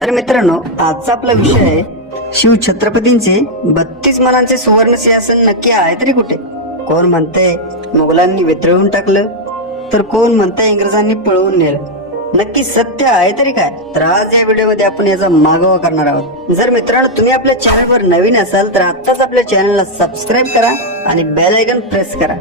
तर मित्रांनो आजचा आपला विषय आहे शिव छत्रपतींचे बत्तीस मनांचे सुवर्ण सिंहासन नक्की आहे तरी कुठे? कोण म्हणते मुघलांनी वितळून टाकलं? तर कोण म्हणते इंग्रजांनी पळवून नेलं? नक्की सत्य आहे तरी काय? तर आज या व्हिडिओमध्ये आपण याचा मागोवा करणार आहोत. जर मित्रांनो तुम्ही आपल्या चॅनलवर नवीन असाल तर आत्ताच आपल्या चॅनलला सबस्क्राईब करा आणि बेल आयकन प्रेस करा.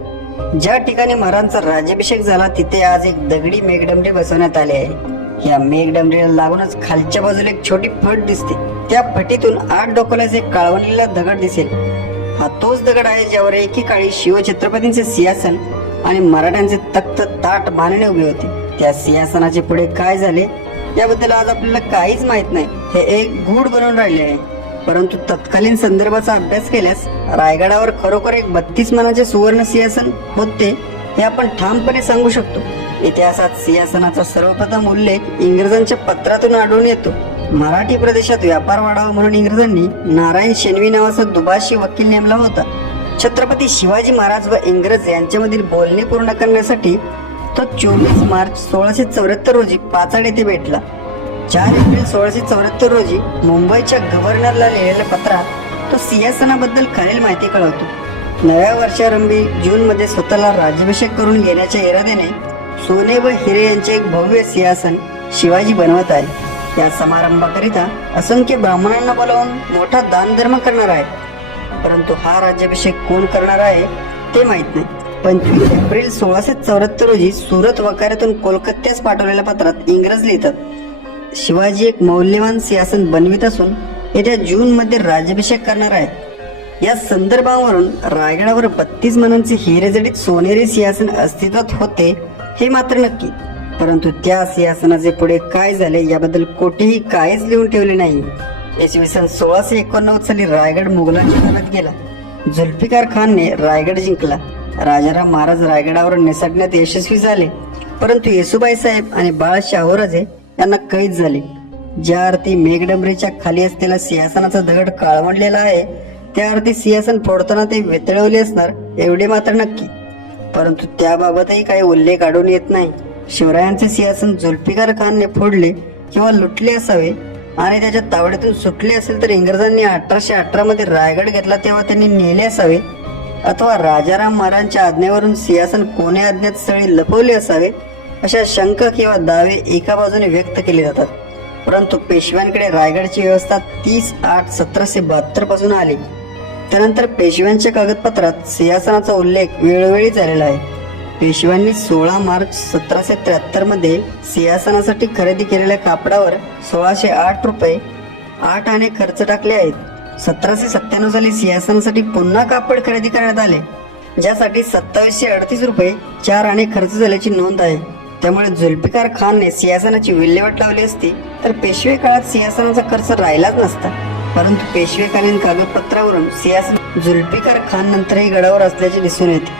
ज्या ठिकाणी महाराजांचा राज्याभिषेक झाला तिथे आज एक दगडी मेघडमडे बसवण्यात आले आहे. या मेघडंबरीला लागूनच खालच्या बाजूला एक छोटी फट दिसते. त्या फटीतून आठ डोकल्याचे एक दगड दिसेल. हा तोच दगड आहे ज्यावर एकेकाळी शिवछत्रपतींचे सिंहासन आणि मराठ्यांचे तख्त ताट मानणे उभे होते. त्या सिंहासनाचे पुढे काय झाले याबद्दल आज आपल्याला काहीच माहीत नाही. हे एक गूढ बनवून राहिले आहे. परंतु तत्कालीन संदर्भाचा अभ्यास केल्यास रायगडावर खरोखर एक बत्तीस मनाचे सुवर्ण सिंहासन होते हे आपण ठामपणे सांगू शकतो. इतिहासात सिंहासनाचा सर्वप्रथम उल्लेख इंग्रजांच्या पत्रातून आढळून येतो. मराठी प्रदेशात व्यापार वाढावा म्हणून इंग्रजांनी नारायण शेनवी नावाचा दुभाषी वकील नेमला होता. छत्रपती शिवाजी महाराज व इंग्रज यांच्यामधील बोलणे पूर्ण करण्यासाठी तो चोवीस मार्च सोळाशे चौऱ्याहत्तर रोजी पाचाड येथे भेटला. चार एप्रिल सोळाशे चौऱ्याहत्तर रोजी मुंबईच्या गव्हर्नरला लिहिलेल्या पत्रात तो सिंहासनाबद्दल खालील माहिती कळवतो. नव्या वर्षारंभी जूनमध्ये स्वतःला राज्याभिषेक करून घेण्याच्या इरादेने सोने व हिरे यांचे एक भव्य सिंहासन शिवाजी बनवत आहे. या समारंभाकरिता असंख्य ब्राह्मणांना बोलावून मोठा दानधर्म करणार आहे परंतु हा राज्याभिषेक कोण करणार आहे ते माहीत नाही. पंचवीस एप्रिल सोळाशे चौऱ्याहत्तर रोजी सुरत वकाऱ्यातून कोलकात्यास पाठवलेल्या पत्रात इंग्रज लिहितात शिवाजी एक मौल्यवान सिंहासन बनवित असून येत्या जून मध्ये राज्याभिषेक करणार आहे. या संदर्भावरून रायगडावर बत्तीस मनांचे हिरेजडित सोनेरी सिंहासन अस्तित्वात होते हे मात्र नक्की. परंतु त्या सिंहासनाचे पुढे काय झाले याबद्दल कोठेही काहीच लिहून ठेवले नाही. इसवी सन सोळाशे एकोणनव्वद साली रायगड मुघलांच्या ताब्यात गेला. झुल्फिकार खानने रायगड जिंकला. राजाराम महाराज रायगडावर निसटण्यात यशस्वी झाले. परंतु येसुबाई साहेब आणि बाळ शाहूराजे यांना कैद झाले. ज्या अर्थी मेघडंबरीच्या खाली असलेला सिंहासनाचा दगड काळवडलेला आहे त्या अर्थी सिंहासन फोडताना ते वितळवले असणार एवढे मात्र नक्की. परंतु त्याबाबतही काही उल्लेख आढळून येत नाही. शिवरायांचे सिंहासन जुल्फिकार खानने फोडले किंवा लुटले असावे आणि त्याच्या तावडीतून सुटले असेल तर इंग्रजांनी अठराशे अठरा मध्ये रायगड घेतला तेव्हा त्यांनी नेले असावे अथवा राजाराम महाराजांच्या आज्ञेवरून सिंहासन कोण्या अज्ञात स्थळी लपवले असावे अशा शंका किंवा दावे एका बाजूने व्यक्त केले जातात. परंतु पेशव्यांकडे रायगडची व्यवस्था तीस आठ सतराशे बहात्तरपासून आली. त्यानंतर पेशव्यांच्या कागदपत्रात सिंहासनाचा उल्लेख वेळोवेळी झालेला आहे. पेशव्यांनी सोळा मार्च सतराशे त्र्याहत्तरमध्ये सिंहासनासाठी खरेदी केलेल्या कापडावर सोळाशे आठ रुपये आठ आणे खर्च टाकले आहेत. सतराशे सत्त्याण्णव साली सिंहासनासाठी पुन्हा कापड खरेदी करण्यात आले ज्यासाठी सत्तावीसशे अडतीस रुपये चार आणे खर्च झाल्याची नोंद आहे. त्यामुळे जुल्फिकार खानने सिंहासनाची विल्हेवाट लावली असती तर पेशवे काळात सिंहासनाचा खर्च राहिलाच नसता. परंतु पेशवेकालीन कागदपत्रावरून सिंहासन जुल्फिकार खान नंतरही गडावर असल्याचे दिसून येते.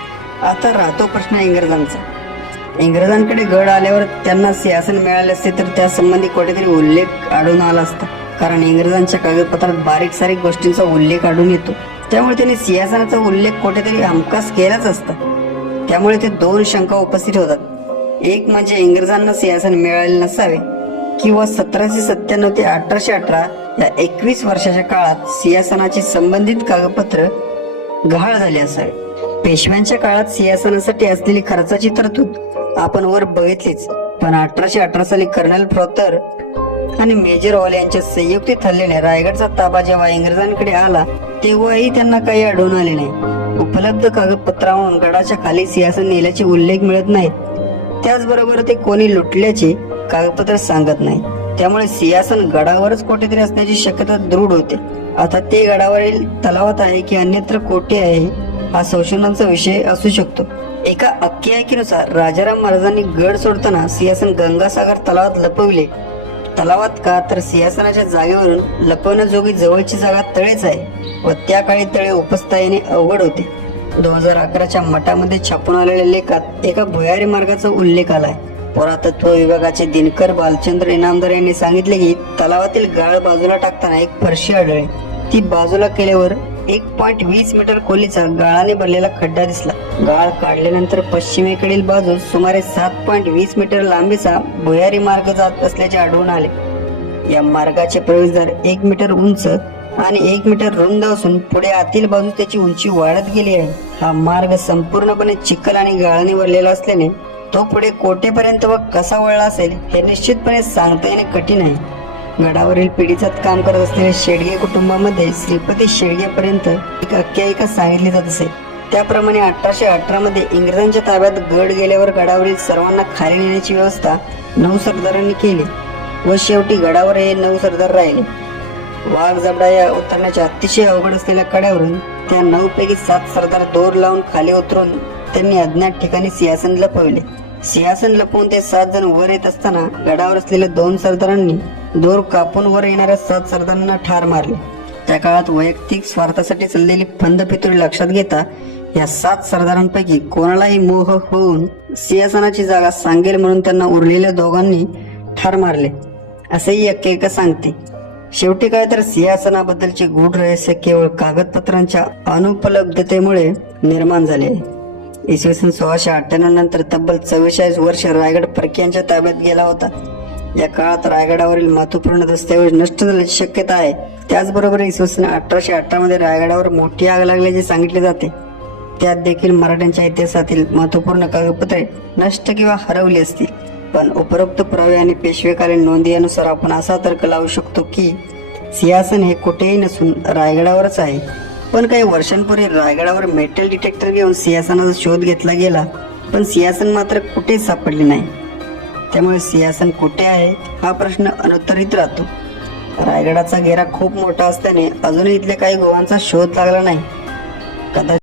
आता राहतो प्रश्न इंग्रजांचा. इंग्रजांकडे गड आल्यावर त्यांना सिंहासन मिळाले असते तर त्यासंबंधी कुठेतरी उल्लेख आढळून आला असता. कारण इंग्रजांच्या कागदपत्रात बारीक सारीक गोष्टींचा उल्लेख आढळून येतो. त्यामुळे त्यांनी सिंहासनाचा उल्लेख कुठेतरी हमखास केलाच असता. त्यामुळे ते दोन शंका उपस्थित होतात. एक म्हणजे इंग्रजांना सिंहासन मिळाले नसावे. किंवा सतराशे सत्त्याण्णव ते अठराशे अठरा या एकवीस वर्षाच्या काळात सिंहासनाची संबंधित कागदपत्र गहाळ झाले असावे. पेशव्यांच्या काळात सिंहासनासाठी असलेली खर्चाची तरतूद आपण वर बघितलीच. पण अठराशे अठरा साली कर्नल फ्रॉतर आणि मेजर ऑल यांच्या संयुक्तीत हल्ल्याने रायगडचा ताबा जेव्हा इंग्रजांकडे आला तेव्हाही त्यांना काही आढळून आले नाही. उपलब्ध कागदपत्रावरून गडाच्या खाली सिंहासन नेल्याचे उल्लेख मिळत नाहीत. त्याचबरोबर ते कोणी लुटल्याचे कागदपत्र सांगत नाही. त्यामुळे सिंहासन गडावरच कुठेतरी असण्याची शक्यता दृढ होते. आता ते गडावरील तलावात आहे की अन्यत्र कोठे आहे हा संशोधनाचा विषय असू शकतो. एका आख्यायिकेनुसार राजाराम महाराजांनी गड सोडताना सिंहासन गंगासागर तलावात लपविले. तलावात का? तर सिंहासनाच्या जागेवरून लपवण्याजोगी जवळची जागा तळेच आहे व त्या काळी तळे उपस्था येणे अवघड होते. दोन हजार अकराच्या मठामध्ये छापून आलेल्या लेखात एका भुयारी मार्गाचा उल्लेख आला आहे. पुरातत्व विभागाचे दिनकर बालचंद्र इनामदार यांनी सांगितले की तलावातील गाळ बाजूला टाकताना एक फरशी आढळली. ती बाजूला केल्यावर एक पॉईंट वीस मीटर खोलीचा गाळाने भरलेला खड्डा दिसला. गाळ काढल्यानंतर पश्चिमेकडील बाजूस सुमारे सात पॉईंट वीस मीटर लांबीचा भुयारी मार्ग जात असल्याचे आढळून आले. या मार्गाचे प्रवेशद्वार एक मीटर उंच आणि एक मीटर रुंद असून पुढे आतील बाजू त्याची उंची वाढत गेली आहे. हा मार्ग संपूर्णपणे चिखल आणि गाळाने भरलेला असल्याने तो पुढे कोटेपर्यंत व कसा वळला असेल हे निश्चितपणे सांगता येणे कठीण आहे. गडावरील पिढीचात काम करत असलेल्या शेडगे कुटुंबामध्ये श्रीपती शेडगेपर्यंत एक आख्यायिका सांगितली जात असे. त्याप्रमाणे अठराशे अठरा मध्ये इंग्रजांच्या ताब्यात गड गेल्यावर गडावरील सर्वांना खाली नेण्याची व्यवस्था नऊ सरदारांनी केली व शेवटी गडावर हे नऊ सरदार राहिले. वाघ जबडा या उतरण्याच्या अतिशय अवघड असलेल्या कड्यावरून त्या नऊ पैकी सात सरदार दोर लावून खाली उतरून त्यांनी अज्ञात ठिकाणी सिंहासन लपवले. सिंहासन लपवून ते सात जण वर येत असताना गडावर असलेल्या दोन सरदारांनी दोर कापून वर येणाऱ्या सात सरदारांना ठार मारले. त्या काळात वैयक्तिक स्वार्थासाठी चाललेली फंद पितुरी लक्षात घेता या सात सरदारांपैकी कोणालाही मोह होऊन सिंहासनाची जागा सांगेल म्हणून त्यांना उरलेल्या दोघांनी ठार मारले. असेही आख्यायिका सांगते. शेवटी काय तर सिंहासनाबद्दलचे गूढ रहस्य केवळ कागदपत्रांच्या अनुपलब्धतेमुळे निर्माण झाले आहे. इसवी सन सोळाशे अठ्ठ्याण्णव नंतर तब्बल चव्वेचाळीस वर्ष रायगड परकीयांच्या ताब्यात गेला होता. या काळात रायगडावरील महत्त्वपूर्ण दस्तऐवज नष्ट झाल्याची शक्यता आहे. त्याचबरोबर इसवी सन अठराशे अठरा मध्ये रायगडावर मोठी आग लागल्याचे सांगितले जाते. त्यात देखील मराठ्यांच्या इतिहासातील महत्त्वपूर्ण कागदपत्रे नष्ट किंवा हरवली असतील. पण उपरोक्त पुरावे आणि पेशवेकालीन नोंदी यानुसार आपण असा तर्क लावू शकतो की सिंहासन हे कुठेही नसून रायगडावरच आहे. पण काही वर्षांपूर्वी रायगडावर मेटल डिटेक्टर घेऊन सिंहासनाचा शोध घेतला गेला पण सिंहासन मात्र कुठेच सापडले नाही. त्यामुळे सिंहासन कुठे आहे हा प्रश्न अनुत्तरित राहतो. रायगडाचा घेरा खूप मोठा असल्याने अजूनही इथल्या काही गोवांचा शोध लागला नाही. कदाचित